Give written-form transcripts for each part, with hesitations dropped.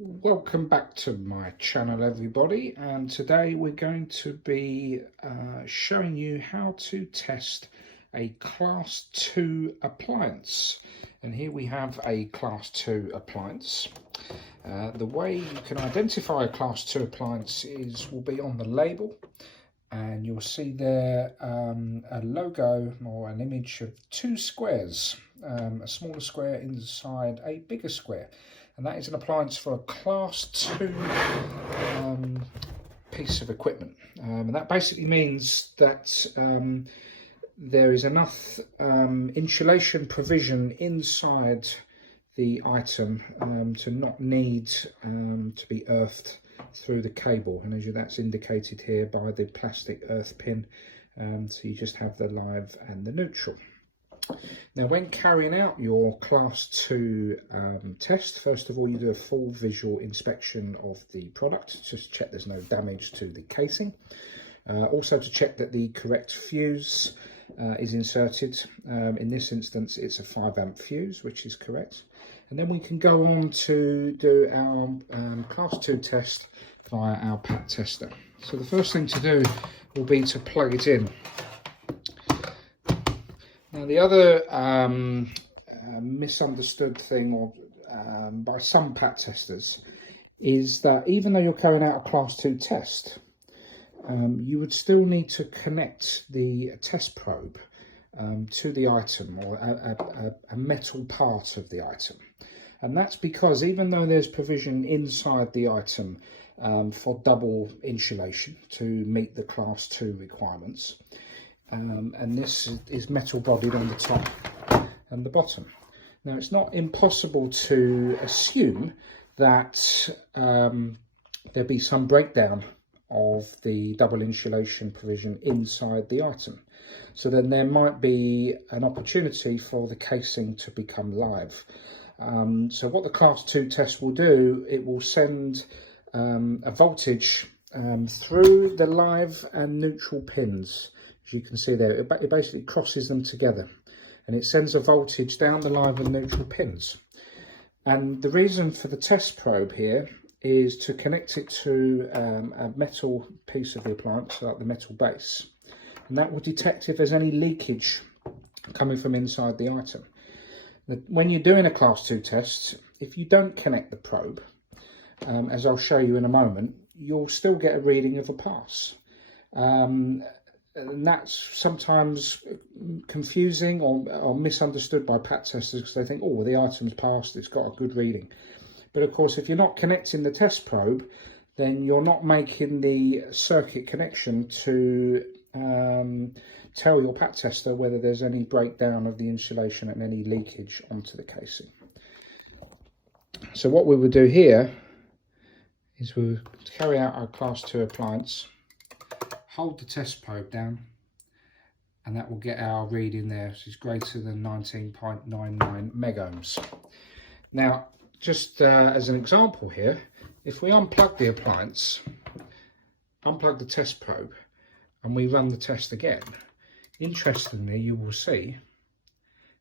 Welcome back to my channel, everybody, and today we're going to be showing you how to test a Class 2 appliance. And here we have a Class 2 appliance. The way you can identify a Class 2 appliance will be on the label, and you'll see there a logo or an image of two squares, a smaller square inside a bigger square. And that is an appliance for a Class 2 piece of equipment. And that basically means that there is enough insulation provision inside the item to not need to be earthed through the cable. And that's indicated here by the plastic earth pin. So you just have the live and the neutral. Now, when carrying out your Class 2 test, first of all, you do a full visual inspection of the product, just check there's no damage to the casing. Also to check that the correct fuse is inserted. In this instance, it's a 5-amp fuse, which is correct. And then we can go on to do our Class 2 test via our PAT tester. So the first thing to do will be to plug it in. Now, the other misunderstood thing by some PAT testers is that even though you're carrying out a Class 2 test, you would still need to connect the test probe to the item, or a metal part of the item. And that's because even though there's provision inside the item for double insulation to meet the Class 2 requirements, and this is metal bodied on the top and the bottom. Now, it's not impossible to assume that there'll be some breakdown of the double insulation provision inside the item. So then there might be an opportunity for the casing to become live. So what the Class 2 test will do, it will send a voltage through the live and neutral pins. As you can see there, it basically crosses them together, and it sends a voltage down the live and neutral pins. And the reason for the test probe here is to connect it to a metal piece of the appliance, like the metal base, and that will detect if there's any leakage coming from inside the item. When you're doing a Class 2 test, if you don't connect the probe, as I'll show you in a moment, you'll still get a reading of a pass. And that's sometimes confusing or misunderstood by PAT testers, because they think, oh, well, the item's passed, it's got a good reading. But of course, if you're not connecting the test probe, then you're not making the circuit connection to tell your PAT tester whether there's any breakdown of the insulation and any leakage onto the casing. So what we would do here is we'll carry out our Class 2 appliance, hold the test probe down, and that will get our reading there, which is greater than 19.99 megohms. Now, just as an example here, if we unplug the appliance, unplug the test probe, and we run the test again, interestingly, you will see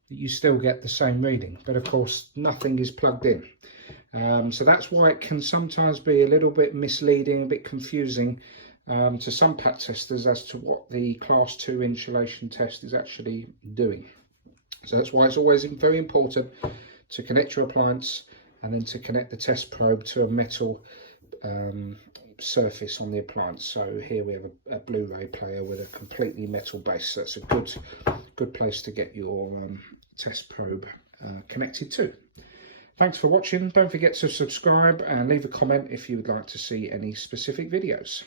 that you still get the same reading, but of course nothing is plugged in. So that's why it can sometimes be a little bit misleading, a bit confusing to some PAT testers as to what the Class 2 insulation test is actually doing. So that's why it's always very important to connect your appliance and then to connect the test probe to a metal surface on the appliance. So here we have a Blu-ray player with a completely metal base. So that's a good place to get your test probe connected to. Thanks for watching. Don't forget to subscribe and leave a comment if you would like to see any specific videos.